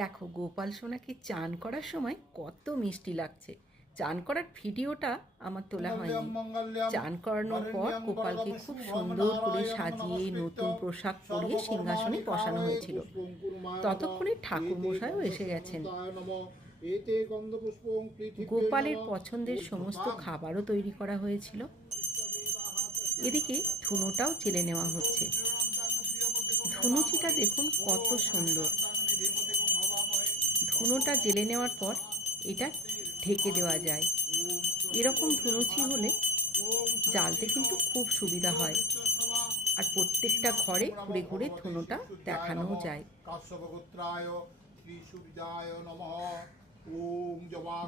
দেখো গোপাল সোনাকে চান করার সময় কত মিষ্টি লাগছে। চান করার ভিডিওটা আমার তোলা হয়নি। চান করানোর পর গোপালকে খুব সুন্দর করে সাজিয়ে নতুন পোশাক পরিয়ে সিংহাসনে বসানো হয়েছিল। ততক্ষণে ঠাকুরমশাইও এসে গেছেন। গোপালের পছন্দের সমস্ত খাবারও তৈরি করা হয়েছিল। এদিকে ধুনোটাও চেলে নেওয়া হচ্ছে। ধুনুচিটা দেখুন কত সুন্দর। ধুনোটা জেলে নেওয়ার পর এটা ঢেকে দেওয়া যায়। এরকম ধুনুচি হলে জ্বালতে কিন্তু খুব সুবিধা হয়, আর প্রত্যেকটা ঘরে ঘুরে ঘুরে ধুনোটা দেখানোও যায়।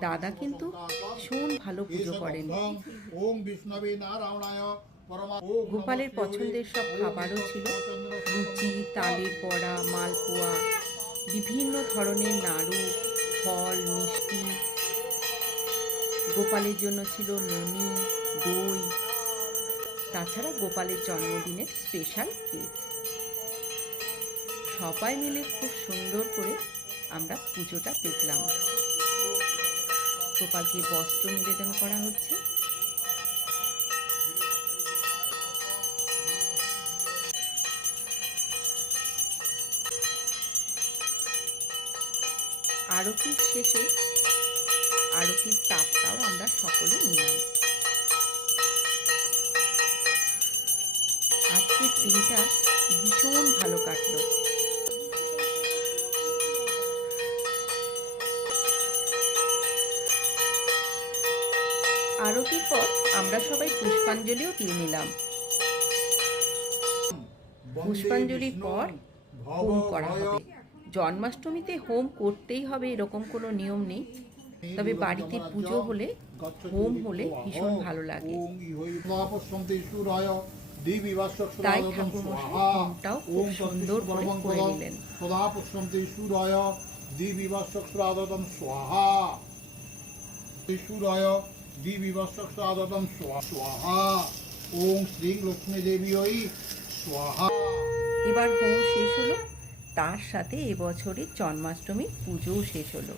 দাদা কিন্তু ভীষণ ভালো পুজো করেন। গোপালের পছন্দের সব খাবারও ছিল, লুচি, তালের বড়া, মালপোয়া, বিভিন্ন ধরনের নাড়ু, ফল, মিষ্টি। গোপালের জন্য ছিল ননি, দই, তাছাড়া গোপালের জন্মদিনের স্পেশাল কেক। সবাই মিলে খুব সুন্দর করে আমরা পুজোটা দেখলাম। গোপালকে বস্ত্র নিবেদন করা হচ্ছে। আরতির শেষে আরতির তাপটাও আমরা সকলে নিলাম। আজকের দিনটা ভীষণ ভালো কাটলো। আরতির পর আমরা সবাই পুষ্পাঞ্জলিও দিয়ে নিলাম। পুষ্পাঞ্জলির পর হোম করা হবে। জন্মাষ্টমীতে হোম করতেই হবে এরকম কোনো নিয়ম নেই, তবে বাড়িতে পুজো হলে হোম হলে ভীষণ ভালো লাগে। তাই ঠাকুরমশাই হোমটাও খুব সুন্দর করে করে নিলেন। এবার হোম শেষ হলো, তার সাথে এবছরের জন্মাষ্টমীর পুজোও শেষ হলো।